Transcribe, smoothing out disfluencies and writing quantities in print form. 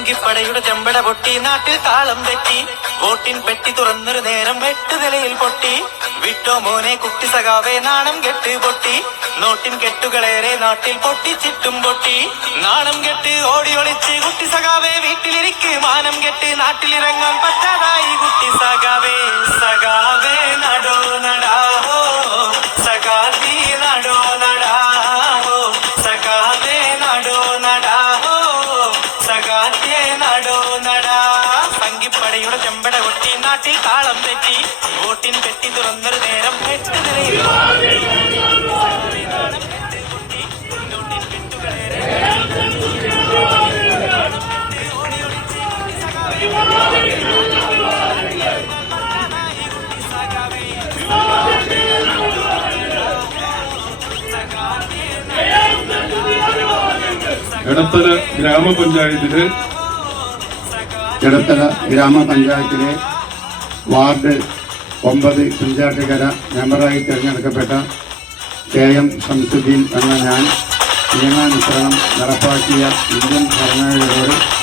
സംഘിപ്പടയുടെ ചെമ്പട പൊട്ടി, നാട്ടിൽ താളം തെറ്റി. വോട്ടിൻ പെട്ടി തുറന്നൊരു നേരം വെട്ടുനിലയിൽ പൊട്ടി. വിട്ടോ മോനെ കുട്ടി സഖാവേ നാണം കെട്ട് പൊട്ടി. നോട്ടിൻ കെട്ടുകളേറെ നാട്ടിൽ പൊട്ടിച്ചിട്ടും പൊട്ടി. നാണം കെട്ട് ഓടി ഒളിച്ച് കുട്ടി സഖാവേ വീട്ടിലിരിക്ക്. മാനം കെട്ട് നാട്ടിലിറങ്ങാൻ പറ്റാതായി കുട്ടി സഖാവേ. സഖാവേ നടോ നടാഹോ, സഖാതി നടോ നടാഹോ, സഖാവേ നടോ നടാഹോ, സഖാത്യേ നടോ നടാ. സംഘിപ്പടയുടെ ചെമ്പട കൊട്ടി, നാട്ടിൽ താളം തെറ്റി. വോട്ടിൻ പെട്ടി തുറന്നൊരു നേരം വെട്ടുനിലയിൽ എടത്തല ഗ്രാമപഞ്ചായത്തിലെ വാർഡ് 9 കുഞ്ചാട്ടുകര മെമ്പറായി തിരഞ്ഞെടുക്കപ്പെട്ട KM ശംസുദ്ദീൻ എന്ന ഞാൻ നിയമാനുസരണം നടപ്പാക്കിയ ഇന്ത്യൻ ഭരണഘടനയോട്